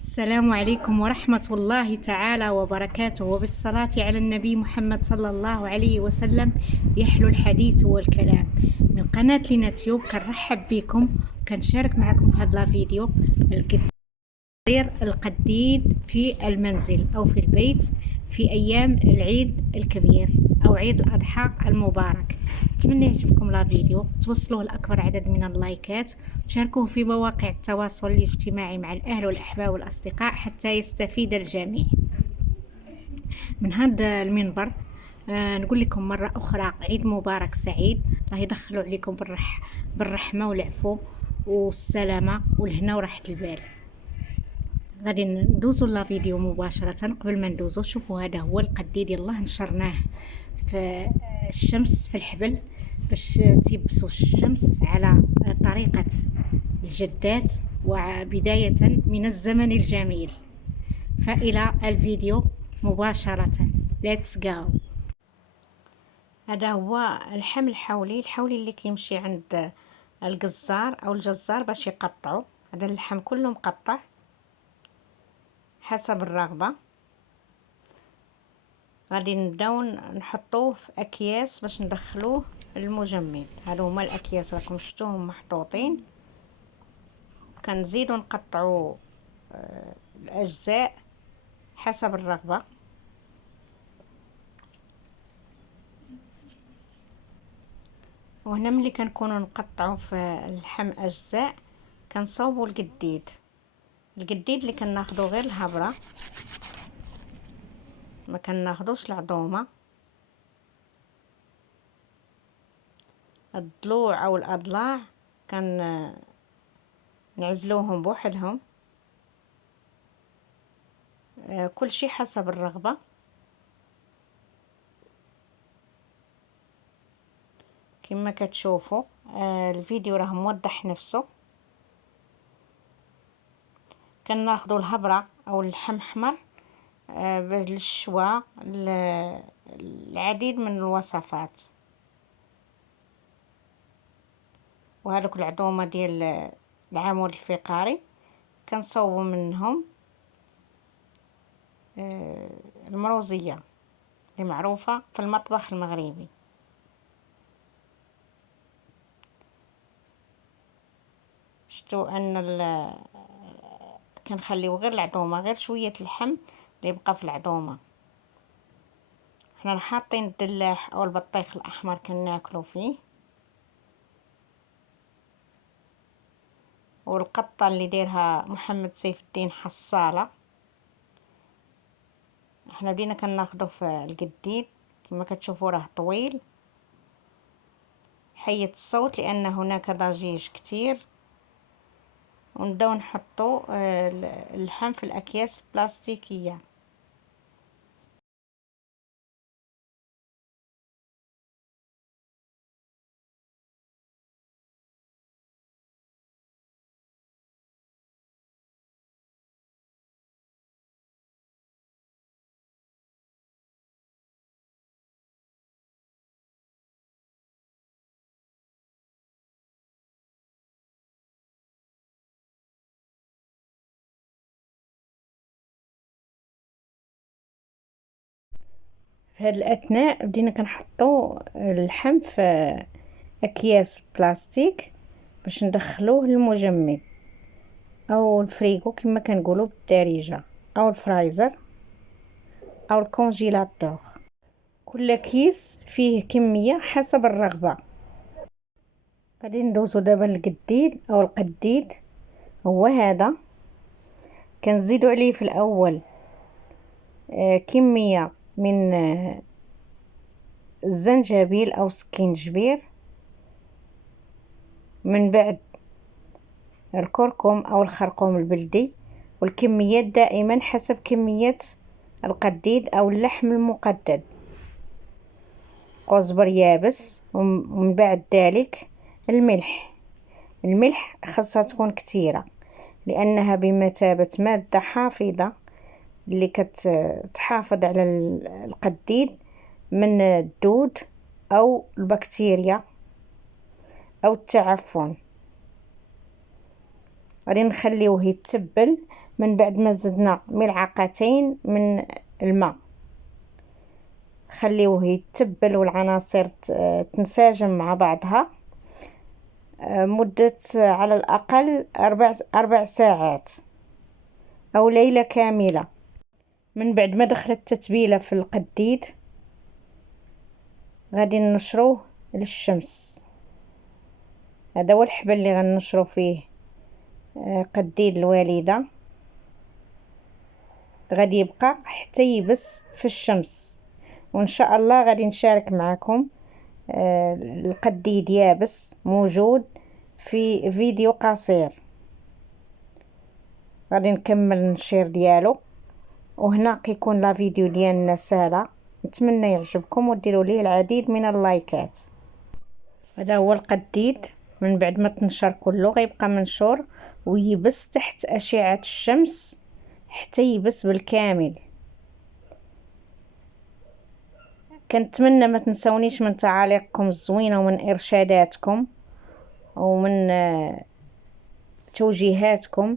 السلام عليكم ورحمة الله تعالى وبركاته، وبالصلاة على النبي محمد صلى الله عليه وسلم. يحلو الحديث والكلام من قناة لينا تيوب. كنرحب بكم، كنشارك معكم في هذا الفيديو القديد في المنزل أو في البيت في أيام العيد الكبير أو عيد الأضحى المبارك. أتمنى يعجبكم الفيديو، توصلوه لأكبر عدد من اللايكات، وشاركوه في مواقع التواصل الاجتماعي مع الأهل والأحباب والأصدقاء حتى يستفيد الجميع. من هذا المنبر نقول لكم مرة أخرى عيد مبارك سعيد. الله يدخلوا عليكم بالرحمة والعفو والسلامة والهنا وراحة البال. غادي ندوزو لا فيديو مباشرة. قبل ما ندوزو، شوفوا هذا هو القديد، يلاه نشرناه في الشمس في الحبل باش تيبسوا الشمس على طريقة الجدات وبداية من الزمن الجميل. فإلى الفيديو مباشرة. Let's go. هذا هو اللحم الحولي اللي كيمشي عند الجزار أو الجزار باش يقطعوا. هذا اللحم كله مقطع حسب الرغبة. غادي نبداو نحطوه في اكياس باش ندخلوه للمجمد. هادو هما الاكياس راكم شفتوهم محطوطين. كنزيدو نقطعوا الاجزاء حسب الرغبة. وهنا ملي كنكونوا نقطعوا في اللحم اجزاء كنصاوبوا القديد اللي كناخذوا غير الهبره، ما كناخذوش العظومه. الضلوع او الاضلاع نعزلوهم بوحدهم. كل شيء حسب الرغبه. كما كتشوفوا الفيديو راه موضح نفسه. كناخذوا الهبره او اللحم احمر للشوا العديد من الوصفات. وهذوك العظومه ديال العمود الفقري كنصوبوا منهم المروزيه اللي معروفه في المطبخ المغربي. شفتوا ان كنخليو غير العظومه، غير شويه اللحم اللي بقى في العظومه. حنا حاطين الدلاح او البطيخ الاحمر كناكلو فيه، والقطه اللي دايرها محمد سيف الدين حصاله. احنا بدينا كناخذو في القديد كما كتشوفوا راه طويل. حيت الصوت لان هناك ضجيج كتير. ونبداو نحطو اللحم في الاكياس بلاستيكيه. في هذا الاثناء بدينا كنحطو اللحم في اكياس بلاستيك باش ندخلوه للمجمد او الفريغو كما كنقولوا بالدارجه، او الفرايزر او الكونجيلاتور. كل كيس فيه كميه حسب الرغبه. غادي ندوزو دابا للقديد او القديد. هو هذا كنزيدو عليه في الاول كميه من الزنجبيل او سكينجبير، من بعد الكركم او الخرقوم البلدي. والكميات دائما حسب كمية القديد او اللحم المقدد. قزبر يابس، ومن بعد ذلك الملح خاصها تكون كثيرة لانها بمثابة مادة حافظة اللي كتحافظ على القديد من الدود او البكتيريا او التعفن. غادي نخليوه يتبل من بعد ما زدنا ملعقتين من الماء، خليوه يتبل والعناصر تنسجم مع بعضها مدة على الأقل 4 ساعات أو ليلة كاملة. من بعد ما دخلت التتبيلة في القديد غادي ننشروه للشمس. هذا هو الحبل اللي غنشرو فيه قديد الوالدة، غادي يبقى حتى يبس في الشمس. وان شاء الله غادي نشارك معكم القديد يابس موجود في فيديو قصير، غادي نكمل النشير ديالو. وهنا كيكون لا فيديو ديالنا سهله، نتمنى يعجبكم وديروا ليه العديد من اللايكات. هذا هو القديد من بعد ما تنشر كله غيبقى منشور ويبس تحت اشعه الشمس حتى يبس بالكامل. كنتمنى ما تنسونيش من تعاليقكم الزوينه ومن ارشاداتكم ومن توجيهاتكم.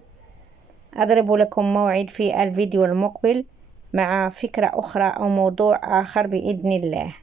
أضرب لكم موعد في الفيديو المقبل مع فكرة أخرى أو موضوع آخر بإذن الله.